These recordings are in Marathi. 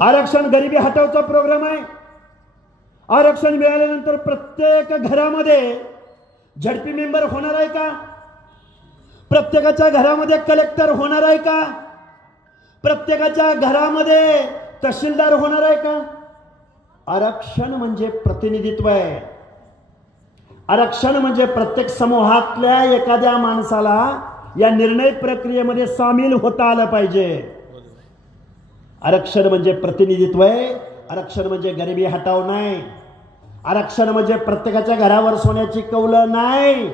आरक्षण गरिबी हटवचा प्रोग्राम आहे. आरक्षण मिळाल्यानंतर प्रत्येक घरामध्ये झडपी मेंबर होणार आहे का? प्रत्येकाच्या घरामध्ये कलेक्टर होणार आहे का? प्रत्येकाच्या घरामध्ये तहसीलदार होणार आहे का? आरक्षण म्हणजे प्रतिनिधित्व आहे. आरक्षण म्हणजे प्रत्येक समूहातल्या एखाद्या माणसाला या निर्णय प्रक्रियेमध्ये सामील होता आलं पाहिजे. आरक्षण म्हणजे प्रतिनिधित्व आहे. आरक्षण म्हणजे गरिबी हटाव नाही. आरक्षण म्हणजे प्रत्येकाच्या घरावर सोन्याची कौलं नाही.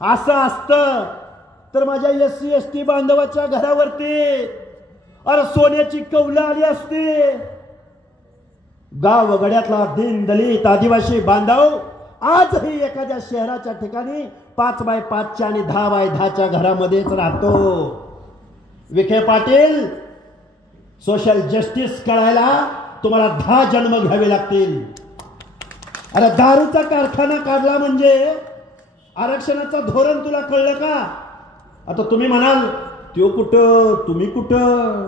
असं असतं तर माझ्या SC ST बांधवाच्या घरावरती अरे सोन्याची कौलं आली असती. गाव वगड्यातला दीन दलित आदिवासी बांधव आजही एखाद्या शहराच्या ठिकाणी 5x5 आणि 10x10 घरामध्येच राहतो. विखे पाटील, सोशल जस्टिस कळायला तुम्हाला 10 जन्म घ्यावे लागतील. अरे दारूचा कारखाना काढला म्हणजे आरक्षणाचं धोरण तुला कळलं का? आता तुम्ही म्हणाल त्यो कुठं तुम्ही कुठं.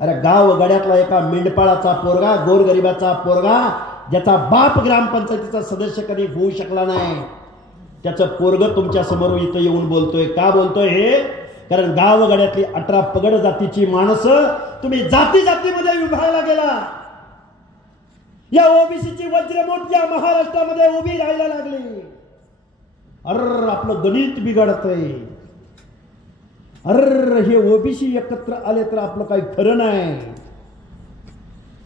अरे गाव गड्यातला एका मेंढपाळाचा पोरगा, गोरगरिबाचा पोरगा, ज्याचा बाप ग्रामपंचायतीचा सदस्य कधी होऊ शकला नाही, त्याचं पोरग तुमच्या समोर इथं येऊन बोलतोय. का बोलतोय हे? कारण गाव गड्यातली 18 पगड जातीची माणसं तुम्ही जाती जातीमध्ये विभागला गेला. या ओबीसीची वज्रमूठ या महाराष्ट्रामध्ये उभी राहायला लागली. अर आपलं गणित बिघडतंय. अर हे ओबीसी एकत्र आले तर आपलं काही खरं नाही.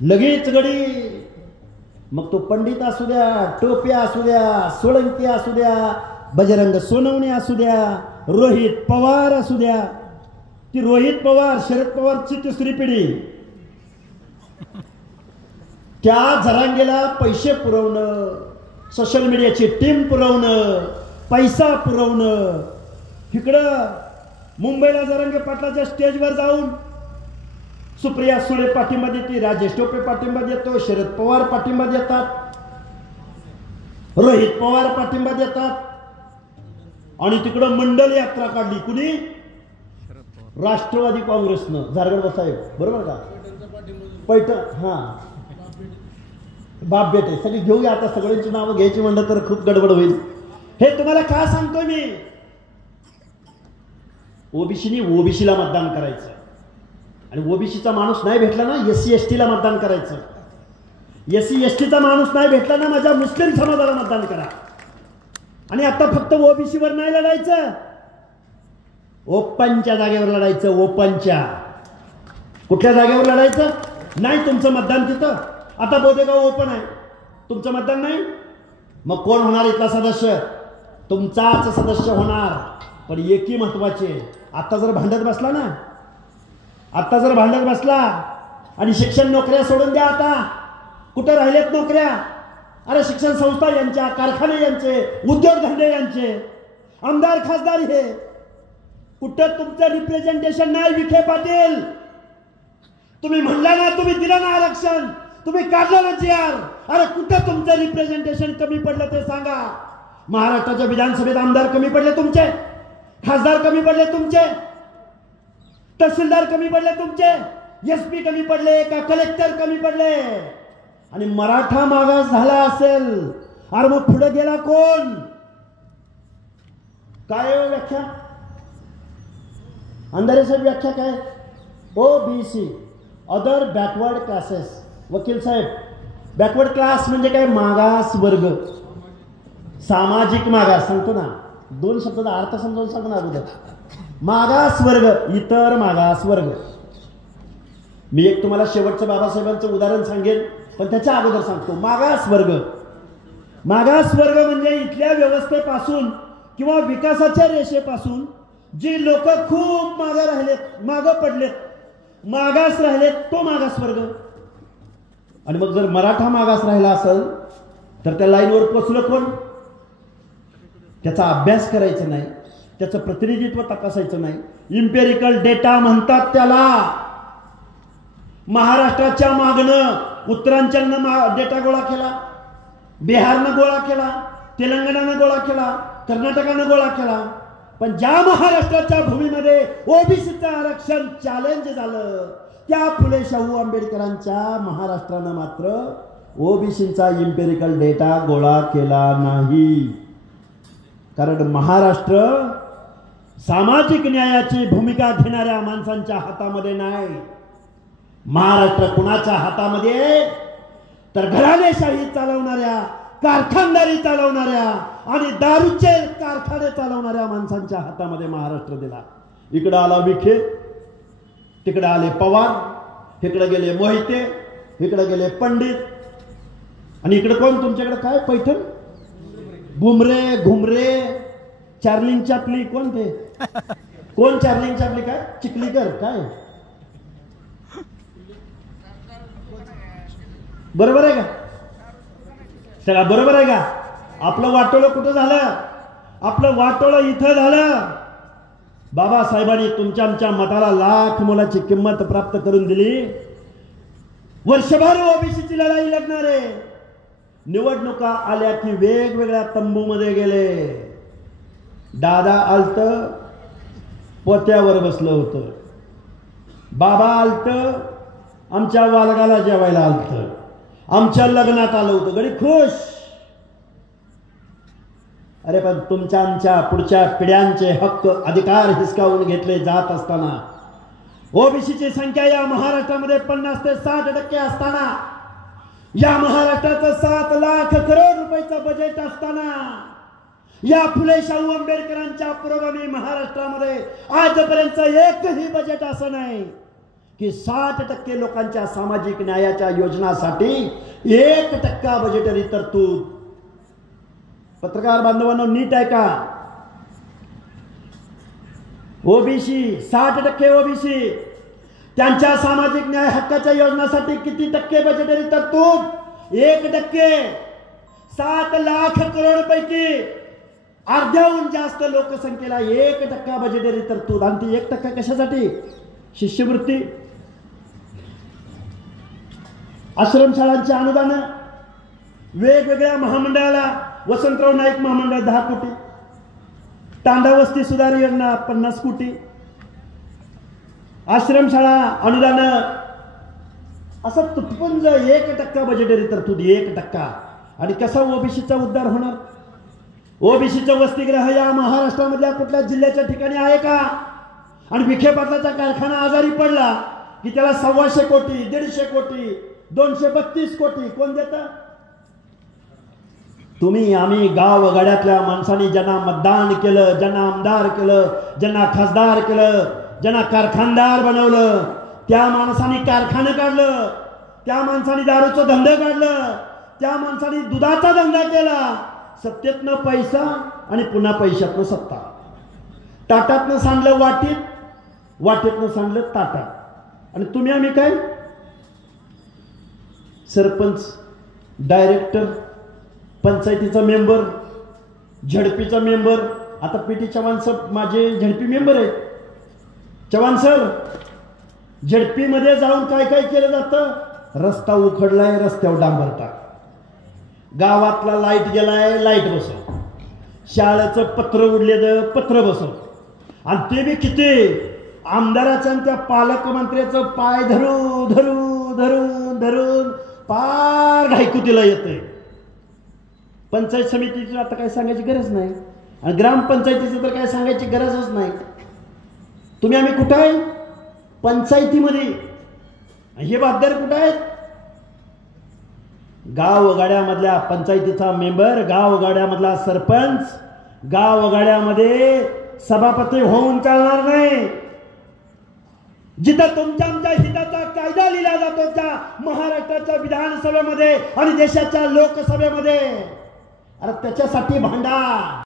लगेच गडी मग तो पंडित असू द्या, टोप्या असू द्या, सोळंकी असू द्या, बजरंग सोनवणे असू द्या, रोहित पवार असू द्या. ती रोहित पवार शरद पवारची तिसरी पिढी. त्या जरांगेला पैसे पुरवणं, सोशल मीडियाची टीम पुरवणं, पैसा पुरवणं. इकडं मुंबईला जरांगे पाटलाच्या स्टेजवर जाऊन सुप्रिया सुळे पाठिंबा देते, राजेश टोपे पाठिंबा देतो, शरद पवार पाठिंबा देतात, रोहित पवार पाठिंबा देतात. आणि तिकडं मंडल यात्रा काढली कुणी? राष्ट्रवादी काँग्रेसनं. झारगड साहेब बरोबर का? पैठण हा बाप बेटे सगळी घेऊया. आता सगळ्यांची नावं घ्यायची म्हणलं तर खूप गडबड होईल. हे तुम्हाला का सांगतोय मी? ओबीसीनी ओबीसीला मतदान करायचं आणि ओबीसीचा माणूस नाही भेटला ना SC ST ला मतदान करायचं. SC ST चा माणूस नाही भेटला ना माझ्या मुस्लिम समाजाला मतदान करा. आणि आता फक्त ओबीसी वर नाही लढायचं, ओपनच्या जागेवर लढायचं. ओपनच्या कुठल्या जागेवर लढायचं? नाही तुमचं मतदान तिथं. आता बोदेगाव ओपन आहे, तुमचं मतदान नाही, मग कोण होणार इथला सदस्य? तुमचाच सदस्य होणार. पण एकी महत्वाचे, आता जर भांडत बसला ना, आता जर भांडत बसला आणि शिक्षण नोकऱ्या सोडून द्या. आता कुठं राहिलेत नोकऱ्या? अरे शिक्षण संस्था यांच्या, कारखाने यांचे, उद्योगधंदे यांचे, आमदार खासदार हे. कुठं तुमचं रिप्रेझेंटेशन नाही विखे पाटील. तुम्ही म्हणला ना, तुम्ही दिलं ना आरक्षण, तुम्ही काढलं ना GR. अरे कुठं तुमचं रिप्रेझेंटेशन कमी पडलं ते सांगा. महाराष्ट्राच्या विधानसभेत आमदार कमी पडले तुमचे, खासदार कमी पडले तुमचे, तहसीलदार कमी पडले तुमचे, SP कमी पडले का कलेक्टर कमी पडले? आणि मराठा मागास झाला असेल, अरे मग पुढे गेला कोण? काय व्याख्या? अंधारे साहेब व्याख्या काय? OBC other backward classes. वकील साहेब, बॅकवर्ड क्लास म्हणजे काय? मागास वर्ग, सामाजिक मागास. सांगतो ना, 2 शब्दाचा अर्थ समजावून सांगणार अगोदर. मागास वर्ग, इतर मागास वर्ग. मी एक तुम्हाला शेवटचं बाबासाहेबांचं उदाहरण सांगेन, पण त्याच्या अगोदर सांगतो. मागास वर्ग, मागास वर्ग म्हणजे इथल्या व्यवस्थेपासून किंवा विकासाच्या रेषेपासून जी लोक खूप मागे राहिलेत, मागं पडलेत, मागास राहिलेत, तो मागास वर्ग. आणि मग जर मराठा मागास राहिला असेल तर त्या लाईनवर पोचलं कोण? त्याचा अभ्यास करायचा नाही, त्याचं प्रतिनिधित्व तपासायचं नाही. इम्पेरिकल डेटा म्हणतात त्याला. महाराष्ट्राच्या मागणं उत्तरांचलनं डेटा गोळा केला, बिहारनं गोळा केला, तेलंगणानं गोळा केला, कर्नाटकानं गोळा केला. पण ज्या महाराष्ट्राच्या भूमीमध्ये ओबीसीचं आरक्षण चॅलेंज झालं त्या फुले शाहू आंबेडकरांच्या महाराष्ट्रानं मात्र ओबीसीचा इम्पेरिकल डेटा गोळा केला नाही. कारण महाराष्ट्र सामाजिक न्यायाची भूमिका घेणाऱ्या माणसांच्या हातामध्ये नाही. महाराष्ट्र कुणाच्या हातामध्ये? तर घराणेशाही चालवणाऱ्या, कारखानदारी चालवणाऱ्या आणि दारूचे कारखाने चालवणाऱ्या माणसांच्या हातामध्ये महाराष्ट्र दिला. इकडे आला विखे, तिकडे आले पवार, इकडे गेले मोहिते, इकडे गेले पंडित, आणि इकडे कोण तुमच्याकडे? काय पैठण, बुमरे, घुमरे, चार्लिंग चापली, कोण ते? कोण चार्लिंग चापली? काय चिखलीकर? काय बरोबर आहे का? सगळा बरोबर आहे का? आपलं वाटोळं कुठं झालं? आपलं वाटोळं इथं झालं. बाबासाहेबांनी तुमच्या आमच्या मताला लाख मोलाची किंमत प्राप्त करून दिली. वर्षभर ओबीसीची लढाई लढणारे निवडणुका आल्या की वेगवेगळ्या तंबूमध्ये गेले. दादा आलत, पोत्यावर बसलं होतं. बाबा आलत, आमच्या वालगाला जेवायला आलत, आमच्या लग्नात आलं होतं, गडी खुश. अरे पण तुमच्या आमच्या पुढच्या पिढ्यांचे हक्क अधिकार हिसकावून घेतले जात असताना, ओबीसीची संख्या या महाराष्ट्रामध्ये 50 ते 60% असताना, या महाराष्ट्राचं 7 लाख करोड रुपयाचं बजेट असताना, या फुले शाहू आंबेडकरांच्या पुरोगामी महाराष्ट्रामध्ये आजपर्यंत एकही बजेट असं नाही की 60% लोकांच्या सामाजिक न्यायाच्या योजनासाठी 1% बजेटरी तरतूद. पत्रकार बांधवांनो नीट ऐका. ओबीसी 60% ओबीसी त्यांच्या सामाजिक न्याय हक्काच्या योजनासाठी किती टक्के बजेटरी तरतूद? 1%. 7 लाख करोड पैकी अर्ध्याहून जास्त लोकसंख्येला 1% बजेटरी तरतूद. आणि ती 1% कशासाठी? शिष्यवृत्ती, आश्रमशाळांची अनुदान, वेगवेगळ्या महामंडळाला, वसंतराव नाईक महामंडळ 10 कोटी, तांडा वस्ती सुधार योजना 50 कोटी, आश्रमशाळा अनुदान, असं तुटपुंज 1% बजेटरी तरतूद. 1%. आणि कसा ओबीसीचा उद्धार होणार? ओबीसीचं वसतिगृह या महाराष्ट्रामधल्या कुठल्या जिल्ह्याच्या ठिकाणी आहे का? आणि विखे पाटलाचा कारखाना आजारी पडला की त्याला 125 कोटी, 150 कोटी, 232 कोटी कोण देतं? तुम्ही, आम्ही, गावगाड्यातल्या माणसांनी ज्यांना मतदान केलं, ज्यांना आमदार केलं, ज्यांना खासदार केलं, ज्यांना कारखानदार बनवलं, त्या माणसांनी कारखाने काढलं, त्या माणसांनी दारूचं धंदे काढलं, त्या माणसांनी दुधाचा धंदा केला. सत्तेतनं पैसा आणि पुन्हा पैशातनं सत्ता. ताटातनं सांडलं वाटीत, वाटीतनं सांडलं ताटात. आणि तुम्ही आम्ही काय? सरपंच, डायरेक्टर, पंचायतीचा मेंबर, झडपीचा मेंबर. आता पीटी चव्हाण सर माझे झडपी मेंबर आहेत. चव्हाण सर, झडपी मध्ये जाऊन काय काय केलं जातं? रस्ता उखडलाय, रस्त्यावर डांबर टाक. गावातला लाईट गेलाय, लाईट बसव. शाळेचं पत्र उडलेलं, पत्र बसव. आणि ते बी किती? आमदाराच्या त्या पालकमंत्र्याचं पाय धरू धरू धरून धरून पार घायकुतीला येतंय. पंचायत समितीची आता काय सांगायची गरज नाही, आणि ग्रामपंचायतीचं तर काय सांगायची गरजच नाही. तुम्ही आम्ही कुठं आहे? पंचायतीमध्ये. हे बाददार कुठं आहेत? गावगाड्यामधल्या पंचायतीचा मेंबर, गावगाड्यामधला सरपंच, गावगाड्यामध्ये सभापती होऊन चालणार नाही. जिथं तुमच्या आमच्या हिताचा कायदा लिहिला जातो त्या महाराष्ट्राच्या विधानसभेमध्ये आणि देशाच्या लोकसभेमध्ये, अरे त्याच्यासाठी भांडा.